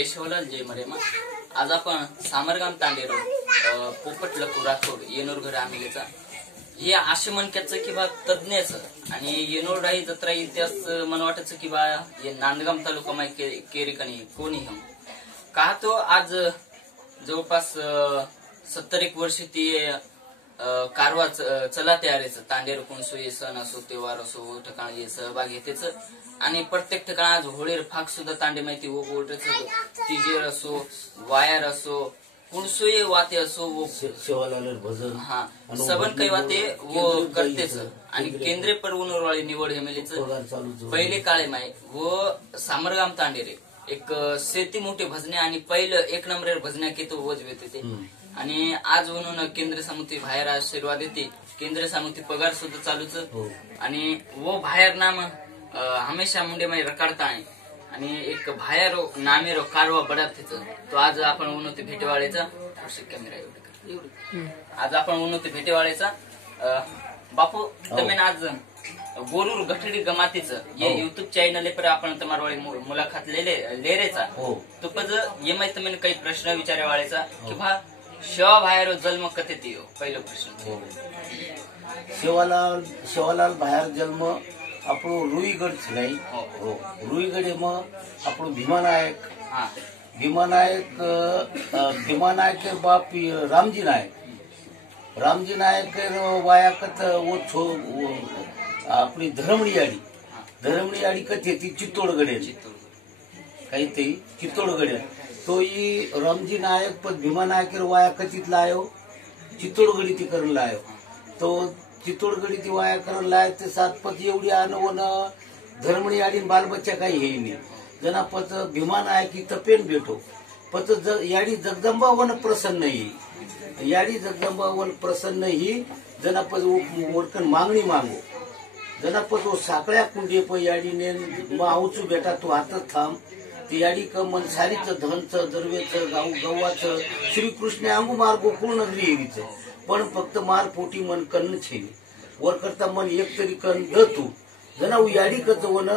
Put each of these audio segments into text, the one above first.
जय शिवलाल जय मरेमा। आज आपण सामरगाम तांडेरो पोपट लकू राठोड येनोर घर आमिलेचा हे असे म्हणक्याचं किंवा तज्ञच आणि येनोरडाई जत्रा इतिहास मन वाटायचं किंवा हे नांदगाम तालुका माय केरिकणी कोणी हम का तो आज जवळपास 70 वर्ष ती कारवा चला तयारीच तांडेर कोणसोई सण असो त्योहार असो ठिकाणी सहभाग घेतेच आणि प्रत्येक ठिकाणी आज होळीर फाक सुद्धा तांडे माहिती वो गोटच तिजेर असो वायर असो कुणसोई वाते असो वो शिवालाल भजन हाँ सबन काही वाते वो करतेच आणि केंद्रीय पर्वणवाळी निवड हेमेलीच पहिले काळे माय वो सामरगाम तांडेरे एक शेती मोठे भजने आणि पहिलं 1 नंबर भजन्या केतो वजवेते ते आणि आज म्हणून केंद्र समिती बाहेर आशीर्वाद देते केंद्र समिती पगार सुद्धा चालूच आणि वो बाहेर नाम हमेशा मुंडे मध्ये रखडता आहे आणि एक बाहेर नामेरो कारवा बडात तो आज आपण उन्नती भेटेवाळेचा कॅमेरा आज आपण उन्नती भेटेवाळेचा बापू तुम्ही आज गोरूर गठडी गमातीच ये यूट्यूब चॅनल पर आपण तुम्हारे मुलाखत लेरेचा तो पज ये माहिती तुम्ही काही प्रश्न विचारेवाळेचा की भा शिवा बाहेर जन्म कथे यो पहिलो प्रश्न शिवालाल बाहेर जन्म આપણો રૂઈગઢ છે નહીં રૂઈગઢ એમાં આપણો ભીમાનાયક બાપ રામજી નાયક વાયાકત ઓછો આપણી ધરમણીયાળી કથી હતી ચિત્તોડગઢે काही ते चित्तोडगढ तो ही रामजी नायक पण भीमा नायक वाया कतीत लायो चित्तोडगढी ती करून लायो तो चित्तोडगढी ती वाया करून लाय ते सातपत एवढी आणवण धर्मणी आणि बालबच्चा काही हे नाही जना पत भीमा नायक ही तपेन भेटो पत याडी जगदंबा वन प्रसन्न ही याडी जगदंबा वन प्रसन्न ही जना पत वरकन मागणी मागो जना पत साकळ्या कुंडी प याडी ने आवचू बेटा तू हातात थांब ते याडी क मन सारीचं धनचं दरवेचं गव्हाचं श्रीकृष्ण अंगू मार गोकुळ नगरी एरीचं पण फक्त मार पोटी मन कन्न छे वर करता मन एक तरी कन द तू जना याडी कच वन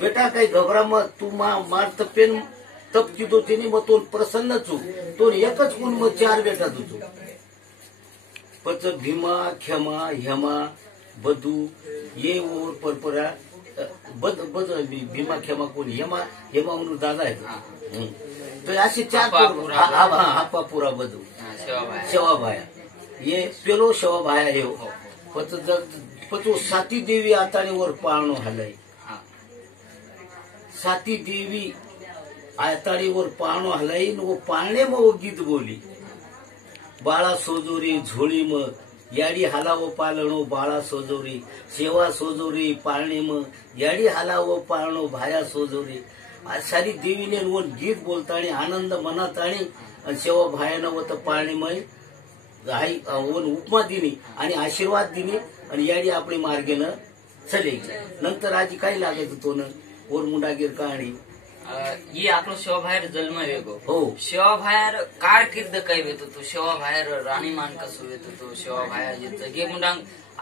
बेटा काही घबरा मत तू मार तपेन तप किदो तेनी मतोन प्रसन्न चू तो एकच गुण मग 4 बेटा तुझो पच भीमा क्षमा हेमा बधू ये ओर परपरा बद भीमा क्षमा कोण हेमा म्हणून दादा आहे तो असे 4 हापा पुरा बधू शेवाबाया ये पेलो शेवाबाया हे पतो साती देवी आताने वर पाळणो हलाय साती देवी आताने वर पाळणो हलाई वो पाळणे मग गीत बोली बाळा सोजोरी झोळी मग याडी हालावो पालणो बाळा सोजोरी सेवा सोजोरी पाळणे मग याडी हालावो पाळणो भाया सोजोरी सारी देवीने वन गीत बोलतानी आनंद मनात आणि सेवा भायानं व पाळणे मग आई वन उपमा दिनी आणि आशीर्वाद दिनी आणि याडी आपली मार्गेनं चले नंतर आजी काही लागत तो न वर मुंडागीर कहाणी ये आपलो शिवा बाहेर जन्म वेगो हो शिवा बाहेर कारकीर्द काय वेतो तो शिवा बाहेर राणीमान कसो वेतो तो शिवा बाहेर ये जगे मुंडांग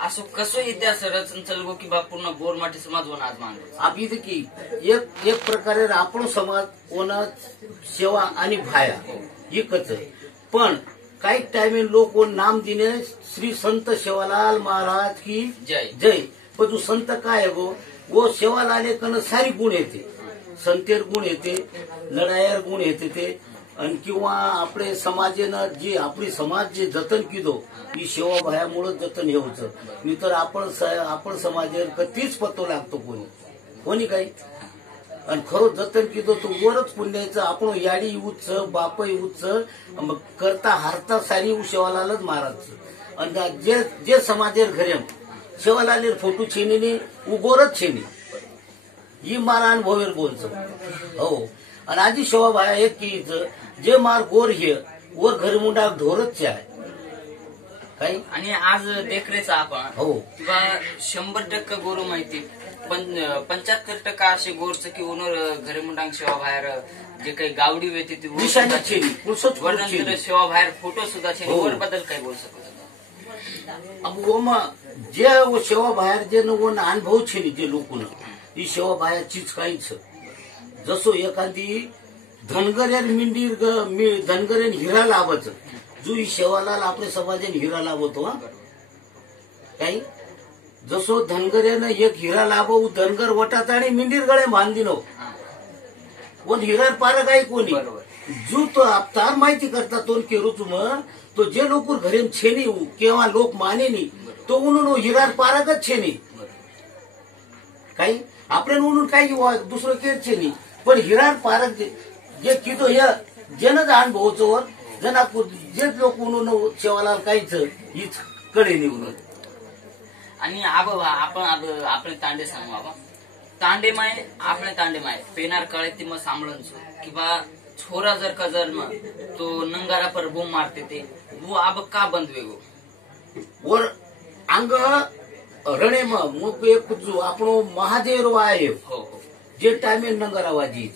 असो कसो इतिहास रचन चलगो की बा पूर्ण बोरमाटी समाज वन आज मानलो आप इथे की एक प्रकारे आपलो समाज वन सेवा आणि भाया एकच पण काही टाइमे लोक वन नाम दिने श्री संत शिवालाल महाराज की जय पण तू संत काय गो वो शिवालाले कन सारी गुण येते संतेर गुण येते लढायर गुण येते ते आणि किंवा आपले समाजेनं जी आपली समाज जे जतन किदो ही सेवा भायामुळे जतन हेवचं मी तर आपण समाजेर कधीच पत्तो लागतो कोणी काही आणि खरो जतन किदो तो वरच पुण्याचं आपण याडी उच्च बाप उच्च करता हारता सारी शेवालालच महाराज आणि जे समाजेर घरे शेवालालेर फोटो छेनी उगोरच छेनी ही मारा अनुभवेर बोलचं हो आणि आजी शेवा भाया एक की जे मार गोर हे वर घर मुंडा ढोरच आहे काही आणि आज देखरेचा आपण हो किंवा 100% गोरू माहिती 75% असे गोरचं की ओनर घरे मुंडांग शेवा बाहेर जे काही गावडी वेते ती वर्णन शेवा बाहेर फोटो सुद्धा छे वर बद्दल काही बोल शकतो अब ओमा जे शेवा बाहेर जे वन अनुभव छे जे लोकन ही सेवा बाया चीज काहीच जसो एखादी धनगऱ्यान मिंडीर धनगऱ्यान हिरा लाभच जो शेवालाल आपल्या समाजाने हिरा लाभतो हा काही जसो धनगऱ्यानं एक हिरा लाभो धनगर वटात आणि मिंडीर गळे बांधिनो वन हिरार पार काही कोणी जो तो तार माहिती करता तो केरूच मग तो जे लोक घरे छेनी केव्हा लोक माने नी तो उन्हून हिरार पारकच छेनी काही आपल्याला उन्हून काही दुसरं केर छेनी पण हिरार पारक जे कितो हे जनच अनुभवच वर जना जे लोक उन्हून शेवाला काहीच हीच कडे निवडून आणि આપણે તાંડે सांगू बाबा तांडे माय આપણે तांडे माय पेनार काळे ती मग सांभाळून किंवा छोरा जर का जन्म तो नंगारा पर बूम मारते ते वो अब का बंद वेगो वर अंग रणे मग एक जो आपणो महादेव आहे हो जे टाइमे नंगारा वाजीच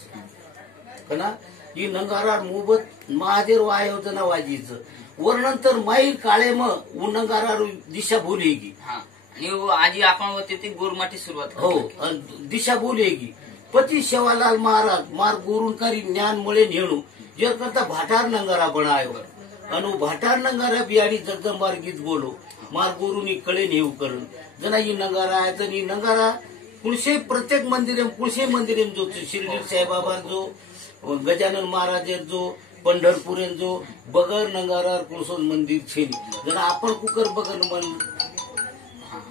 कना ही नंगारा मोबत महादेव आहे होतं वाजीच वर नंतर माई काळे मग नंगारा दिशा बोलेगी आणि आजी आपण होते ती गोरमाटी सुरुवात हो दिशा बोलेगी पती शेवालाल महाराज मार गुरुकारी ज्ञान मुळे नेणू जे करता भाटार नंगारा बनायो अनु भाटार नंगारा बियाडी जगदंबार गीत बोलो मार गुरुनी कळे नेऊ करून जना ही नंगारा आहे तर ही नंगारा कुळशे प्रत्येक मंदिरे जो शिर्डी साईबाबा जो गजानन महाराज जो पंढरपुरेन जो बगर नंगारा कुळसोन मंदिर छे जना आपण कुकर बगर मन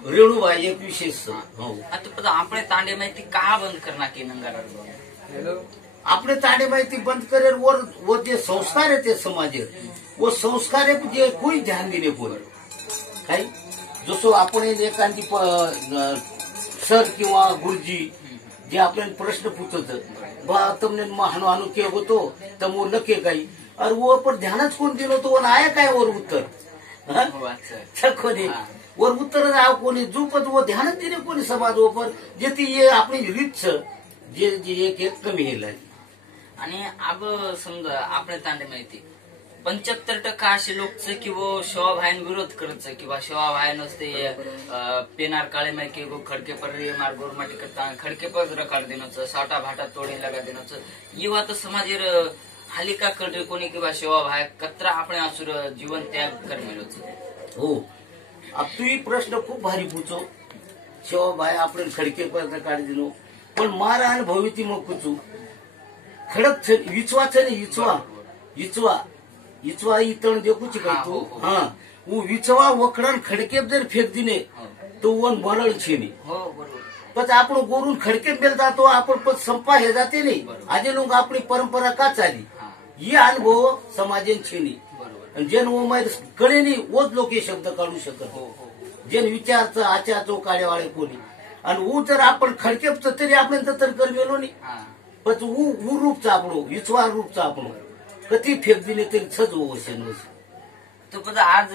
रेणुबाई एक विशेष आता આપણે તાંડે માહિતી કા બંધ કરના કે નંગારા આપણે तांडे माहिती बंद करेल वो जे संस्कार आहे ते समाज वो संस्कार आहे जे कोणी ध्यान दिले कोणी काही जसो आपण एखादी सर किंवा गुरुजी जे आपल्याला प्रश्न पूछत बा तुमने महानु के होतो तर वो लके काही और वो पर ध्यानच कोण दिलो तो आया काय वर उत्तर कोणी वर उत्तर राव कोणी जो पण वो ध्यान दिले कोणी समाज पर जे ती आपली रीत जे एक कमी हे आणि अब समजा આપણે तांडे माहिती 75% असे लोक की वो शिवाभाईन विरोध करत किंवा शिवाभाई नसते पेनार काळे माय के खडके पर मार गोरमाटी करता खडके पर रकाड देणं साठा भाटा तोडे लगा देणं ये वात समाजेर हालिका कडे कोणी किंवा शिवाभाई कत्रा आपण असुर जीवन त्याग करमेलो हो अब तू ही प्रश्न खूप भारी पूछो शिवाभाई आपण खडके पर रकाड दिनो पण मारा अनुभवी ती मग कुचू खडक विचवा इचवा इतण देखूची काय तू हा वो विचवा वखडन खडके जर फेक दिने तो वन बरळ छेनी पण आपण गोरून खडके बेलता तो आपण पण संपा हे जाते नाही आज लोक आपली परंपरा का चाली ये अनुभव समाजेन छेनी जेन वो माहिती कळे नाही वोच लोक हे शब्द काढू शकत जेन विचारचं आचारचो काळेवाळे कोणी आणि वो जर आपण खडकेपचं तरी आपण तर करमेलो नाही पण ऊ रूपचा आपणो विचवा रूपचा आपणो कधी फेक दिले तरी छज वशन तो पदा आज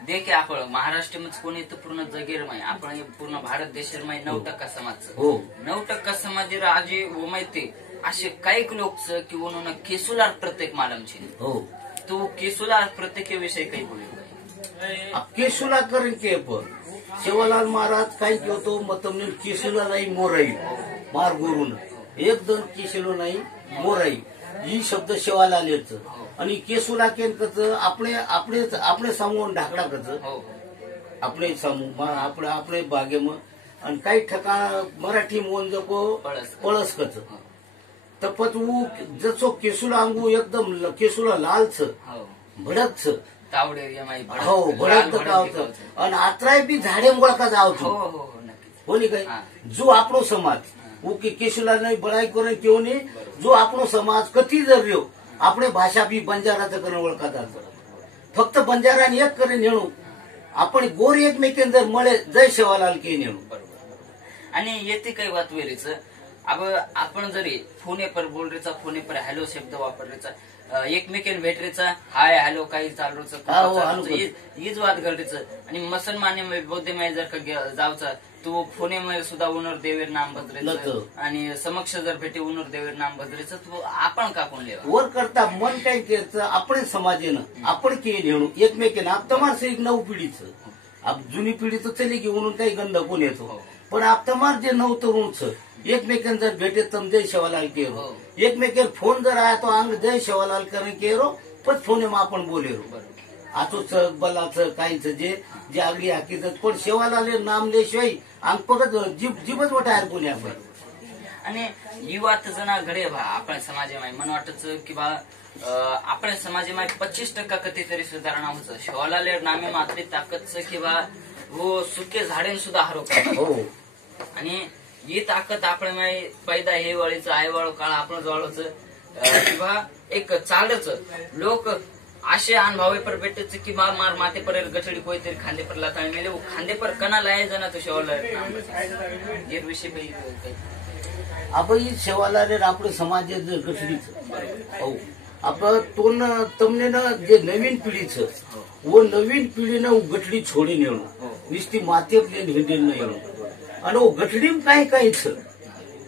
देखे आपण महाराष्ट्र मध्ये कोणी तर पूर्ण जगेर माय आपण पूर्ण भारत देशात माय 9% समाज हो 9% समाज आज वो माहिती असे काही लोक की उन्होंने केसुलार प्रत्येक मालम छे हो तो केसुलार प्रत्येक विषय काही बोले केसुला करेन के पर शिवलाल महाराज काय होतो मग तुमने केसुला नाही मोराई मार गुरुन एक दोन केसुलो नाही मोराई ही शब्द शिवालाल येत आणि केसुला केन कच आपले सामून ढाकडा कच आपले सामू आपले बागे मग आणि काही ठिकाण मराठी मोल जको पळस कच तपत वो जसो केसुला अंगू एकदम केसुला लालच भडकच तावडे हो भडक कावत आणि आत्राय बी झाडे मुळका जावतो हो नाही काय जो आपलो समाज वो केसुला नाही बळाई करून केव नाही जो आपलो समाज कधी जर रेव आपले भाषा बी बंजाराचं करून ओळखा जात फक्त बंजाराने एक करे नेणू आपण गोर एकमेकेन जर मळे जय शिवालाल के नेणू आणि येते काही वात वेरीच अब आपण जरी फोने पर बोल रेचा फोने पर हॅलो शब्द वापररेचा एकमेकेन भेटरेचा हाय हॅलो काही चालूच हीच वाद घडरेचं आणि मुसलमाने बौद्ध माय जर का जावचा तो फोने मध्ये सुद्धा उनर देवेर नाम बदलायचं आणि समक्ष जर भेटे उनर देवेर नाम बदलायचं तो आपण का कोण लेवा वर करता मन काय केलं आपण समाजेनं आपण के नेणू एकमेकेन आप तमार से एक नऊ पिढीचं आप जुनी पिढी तर चली की म्हणून काही गंध कोण येतो पण आप तमार जे नऊ तरुणच एकमेकन जर भेटे तम जय शेवालाल केरो एकमेकन फोन जर आया तो अंग जय शेवालाल करने केरो पण फोन में आपण बोलेरो आतोच बलाचं काहीच जे आगली हकीकत पण शेवालाल नाम लेशिवाय अंग पगत जीवच वाटायर कोणी आपण आणि ही वात जना घडे भा आपण समाजामध्ये मन वाटच की बा आपण समाजामध्ये 25% कधी तरी सुधारणा होत शेवालाल नामे मात्र ताकदच की बा वो सुके झाडे सुद्धा हरव आणि ही ताकद आपण पैदा हे वळीचं आई वाळू काळ आपण जवळच किंवा एक चालच लोक आशे अनुभवे पर बेटेच की बा मार माथे पर गठड़ी कोई तेरी खांदे पर लाता मेले वो खांदे पर कना लाए जना तो शेवालाल ये विषय पे अब ही शेवालाल आपलं समाज गठडीच हो आपण तो तमने ना जे नवीन पिढीचं वो नवीन पिढीनं गठडी छोडी नेणं नुसती मातेतले हिंडील न येणं आणि वो गठडी काहीच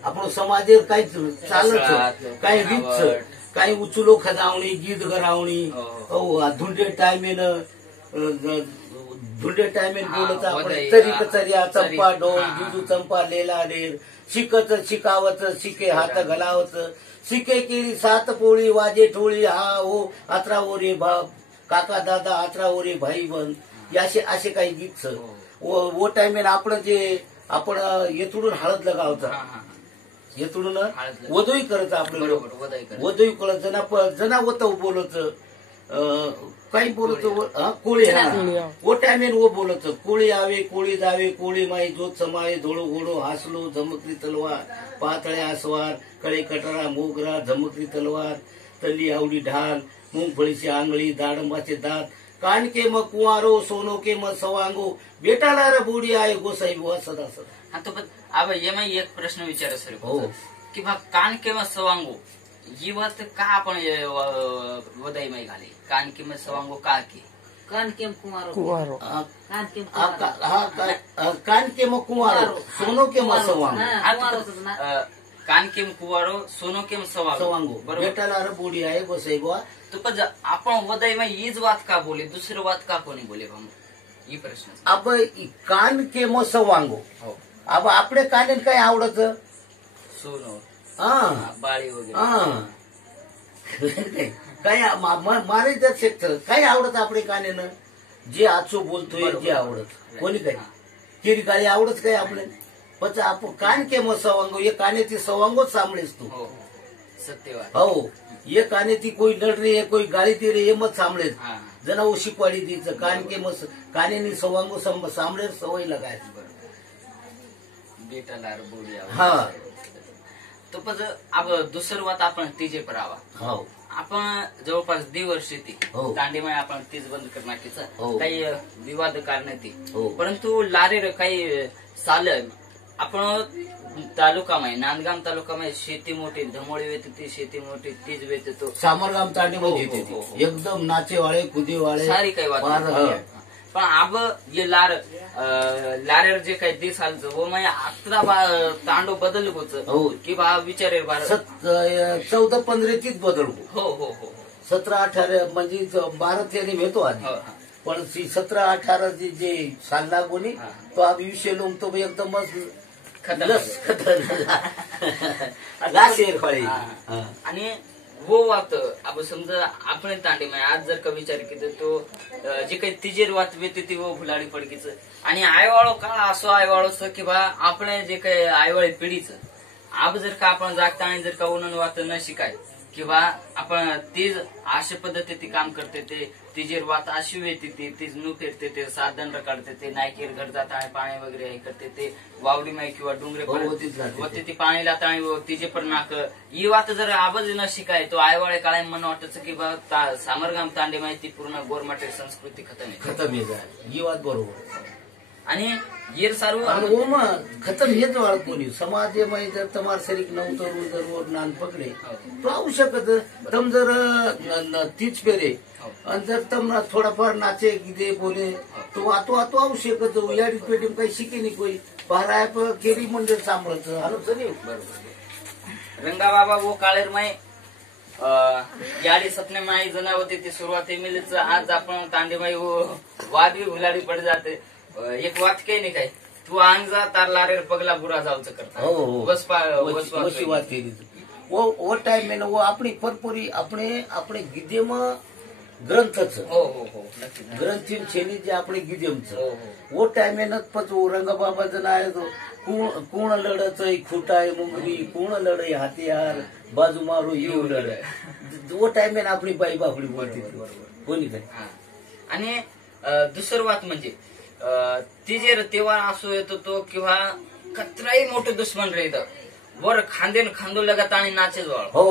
आपण समाज काहीच चालत काही रीतच काही उचलो खजावणी गीत गरावणी धुंडे टायमेन बोलत आपण तरी कचरिया चंपा डोल जुजू चंपा लेला रेर शिकत शिकावत शिके हात घालावत शिके केली 7 पोळी वाजे ठोळी हा हो आत्रा ओ रे बाप काका दादा आत्रा ओ रे भाई बन असे काही गीत वो टायमेन आपण जे आपण येथून हळद लगावता येथून वदोई करत आपलं वदोई करत जना होत बोलत काही बोलत कोळी वो टायमेन वो बोलत कोळी आवे कोळी जावे कोळी माई जोत समाये धोळो घोडो हासलो झमकरी तलवार पातळ्या आसवार कळे कटारा मोगरा झमकरी तलवार तल्ली आवडी ढाल मूंगफळीची आंगळी दाडंबाचे दात कान के मग कुवारो सोनो के मग सवांगो बेटाला रे बुडी आहे गोसाई बुवा सदा सदा हाँ तो अब ये मैं एक प्रश्न विचार सर कि बा कान के मग सवांगो ही बात का आपण वदाई में घाले कान के मग सवांगो का की कान के कुमारो कान के मग कुवारो सोनो के मग सवांगो कान के कुवारो सोनो के सवांगो बेटाला रे बुडी आहे गोसाई बुवा तो पण आपण वदाई में हीच बात का बोले दुसरी बात का कोणी बोले हम ही प्रश्न अब कान के मग सवांगो अब आपले कानेन काय आवडत सोनो हा बाळी वगैरे काय मारे जर क्षेत्र काय आवडत आपले कानेन जे आजचो बोलतोय जे आवडत कोणी काय केरी काळी आवडत काय आपले पण आपण कान के मग सवांगो ये काने ती सवांगोच सांभळेस तू सत्यवाद हो ये काने ती कोई लढ रही है कोई गाळी ती रे ये मत सांभळेस जना वो शिकवाडी तीच कान के मग कानेनी सवांगो सांभळेस सवय लगायची बेटाला बोलिया हा तो पण अब दुसरं वात आपण तिजे पर आवा हो आपण जवळपास 2 वर्ष ती दांडीमाय आपण तीच बंद करण्याचं काही विवाद कारण ती परंतु लारे काही साल आपण तालुकामध्ये नांदगाम तालुकामध्ये शेती मोठी धमोळी वेत ती शेती मोठी तीच वेत तो सामरगाम तांडीमध्ये येते एकदम नाचेवाळे कुदेवाळे सारी काही वात पण अब ये लारेर जे काही दिसाल वो मैं अत्रा तांडो बदल होत की बा विचारे 14-15 तीच बदल हो 17-18 म्हणजे 12-13 भेटतो आधी पण 17-18 जे साल लागोनी तो अब विषय लोम तो एकदमच आणि वो वात अब समजा आपण तांडीमाय आज जर का विचार केला तो जे काही तिजेर वात वेते ती वो भुलाडी पडकीच आणि आयवाळो काळ असो आयवाळो की बा आपण जे काही आयवाळी पिढीच अब जर का आपण जागता आणि जर का उन्हान वात न शिकाय किंवा आपण तीज अशा पद्धती काम करते ते तिजेर वात अशी वेते तीज नु फिरते ते 7 दंड काढते ते नायकेर घर जात आहे पाणी वगैरे हे करते ते वावडी माय किंवा डोंगरे होते ती पाणी लाता आणि तिजे पण नाक ही वात जर आवाज न शिकाय तो आयवाळे काळे मन वाटत की बा सामरगाम तांडे माहिती पूर्ण गोरमाटे संस्कृती खतम ही वात बरोबर आणि येर सारू खतम हेच वाळ कोणी समाजमय जर तमार शरीक नव्हतं जर नान पकडे तो आऊ शकत तम जर तीच पेरे आणि जर तम थोडाफार नाचे गिदे बोले तो आतो आऊ शकत याडी पेटी काही शिके नाही कोई पाराय केरी मंडळ सांभाळत रंगा बाबा वो काळेर माय याडी सपने माई जना होते ती सुरुवात मिळच आज आपण तांडे माई वाद भी भुलाडी पड जाते एक वात काही नाही काय तू अंग जा तार लारे पगला बुरा जाऊचं करता हो हो बस वशी વાત કરી वो टाइम में वो अपनी परपुरी આપણે ગીધેમાં ગ્રંથ છે हो हो हो नक्की ગ્રંથિમ છેની જે આપણે ગીધેમ છે हो हो वो टाइम में नत पचो रंगबाबा जन आयो तो कोण लढत खुटाय मुंगरी कोण लढय हातियार बाजू मारो येऊ लढ वो टाइम में आपली बाई बापडी बोलती कोणी काय हा. आणि दुसरं वात म्हणजे ती जे तेव्हा असो येतो तो किंवा कतराही मोठे दुश्मन राहत वर खांदे खांदो लगत आणि नाचे जवळ हो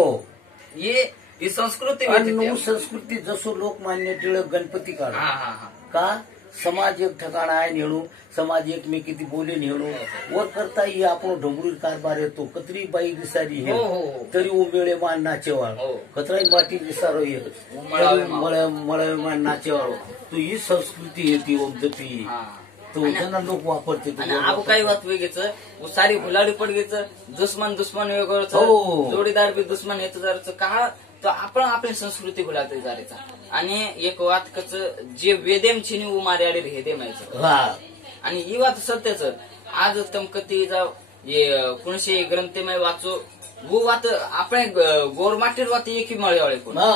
ही संस्कृती आणि होती નું સંસ્કૃતિ જસો લોકમાન્ય ટિળક ગણપતિ કાળ हा हा हा का समाज एक ठिकाण आहे नेणू समाज एकमेकी बोले नेणू वर करता ये आपण ढोंगरी कारभार येतो कतरी बाई दिसारी हे हो हो हो तरी उमेळे मान नाचेवाळ हो. कतराई माटी दिसारो ये उमळावे मान. मळे मान नाचेवाळ तो ही संस्कृती येते ओमदती हा. तो जण लोक वापरते आणि आबू काही वात वेगळच सारी भुलाडी पड घ्यायचं दुश्मन वेगळंच हो. जोडीदार बी दुश्मन येत जरच का तर आपण आपली संस्कृती भुलाते जायचा आणि एक वात कच जे वेदेम छिनी उमारे आले हे माहिती हा आणि ही वात सत्यच आज तमकती जाव ये कोणशे ग्रंथमय वाचो वो वात आपण गोरमाटीर वात एकी मळेवाळे कोण हा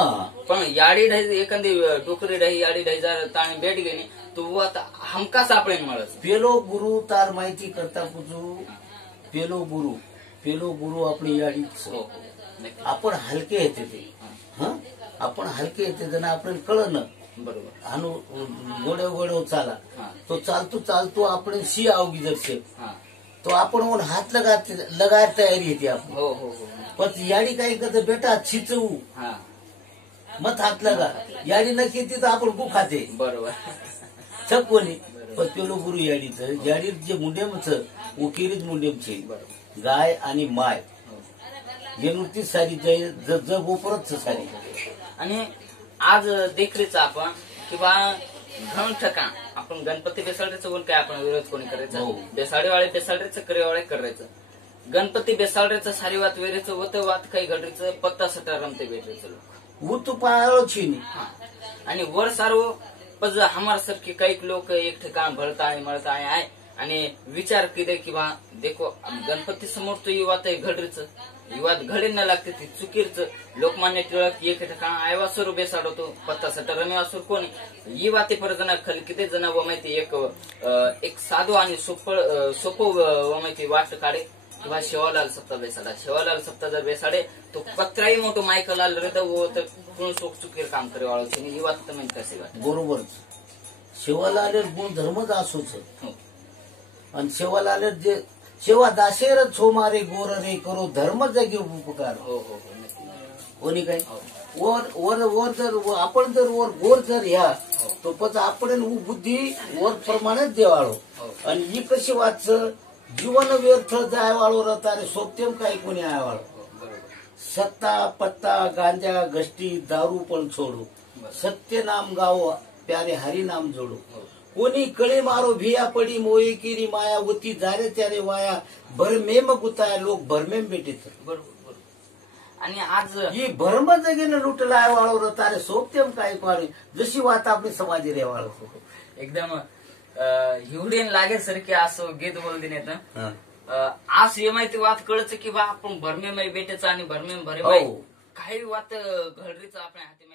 पण याडी ढाई एखादी डोकरी ढाई याडी ढाई जर ताणी भेट गेली तो वात हमकाच आपण मळच पेलो गुरु तार माहिती करता पुजू पेलो गुरु आपली याडीच हो हो नक्की. आपण हलके येते ते हं? आपण हलके येते जण आपण कळलं बरोबर आणि गोडव चाला हा. तो चालतो आपण सी आवगी जरसे हा तो आपण ऊन हात लगाय तयारी येते आपण हो हो हो पण याडी काय करत बेटा छिचवू हा मत हात लगा याडी नक्की ती तर आपण गु खाते बरोबर छक कोणी पण पेलो गुरु याडीचं याडीत जे मुंडेमच उकिरीत मुंडेमचे बरोबर गाय आणि माय हो. हे नुकतीच सारी जग परत सारी आणि आज देखरेच आपण किंवा घन ठिकाण आपण गणपती बेसाडण्याचं कोण काय आपण विरोध कोणी करायचा हो. बेसाडेवाळे बेसाडायचं करेवाळे करायचं गणपती बेसाडायचं सारी वात वेरेचं होतं वात काही घडरीचं पत्ता सटा रमते भेटायचं लोक ऊ तू पायाळो छिनी हा. आणि वर सारो पज हमार सारखे काही लोक एक ठिकाण भरता आणि मळता आहे आणि विचार केले किंवा देखो गणपती समोर तो युवात आहे घडरीच युवात घडे न लागते ती चुकीरच लोकमान्य टिळक एक ठिकाण आयवा स्वरू बेसाडवतो पत्ता सटा रमेवा सुर कोणी ही वाते पर जण खल किती जण व माहिती एक साधू आणि सोपो व माहिती वाट काढे किंवा शेवालाल सप्ताह बेसाडा शेवालाल सप्ताह जर बेसाडे तो कतराही मोठो मायकलाल रे वो तर कोण सोक चुकीर काम करे वाळो छे ही वात તમે कशी वाट बरोबर शेवालाले गुण धर्मच असोच आणि शेवालाले जे शेवा दाशेर छो मारे गोर रे करो धर्म जगे उपकार हो हो हो नक्की. कोणी काय वर जर आपण जर वर गोर जर ह्या तो पच आपण बुद्धी वर प्रमाणेच देवाळो आणि ही कशी वाच जीवन व्यर्थ जाय वाळो रतारे सोप्तेम काही कोणी आय वाळो बरोबर सत्ता पत्ता गांजा गष्टी दारू पण छोडू सत्य नाम गावो प्यारे हरी नाम जोडू कोणी कळे मारो भिया पडी मोये किरी मायावती जारे त्यारे वाया भरमेम गुताय लोक भरमेम भेटेत बरोबर बरोबर आणि आज ही भरम जगेनं लुटलाय वाळव तारे सोपतेम काय पाडू जशी वात आपली समाजी रे वाळव एकदम हिवडेन लागे सारखे असं गीत बोल देण्यात आज हे माहिती वात कळच की बा आपण भरमे भेटायचं आणि भरमे भरे हो. काही वात घडरीच आपल्या हाती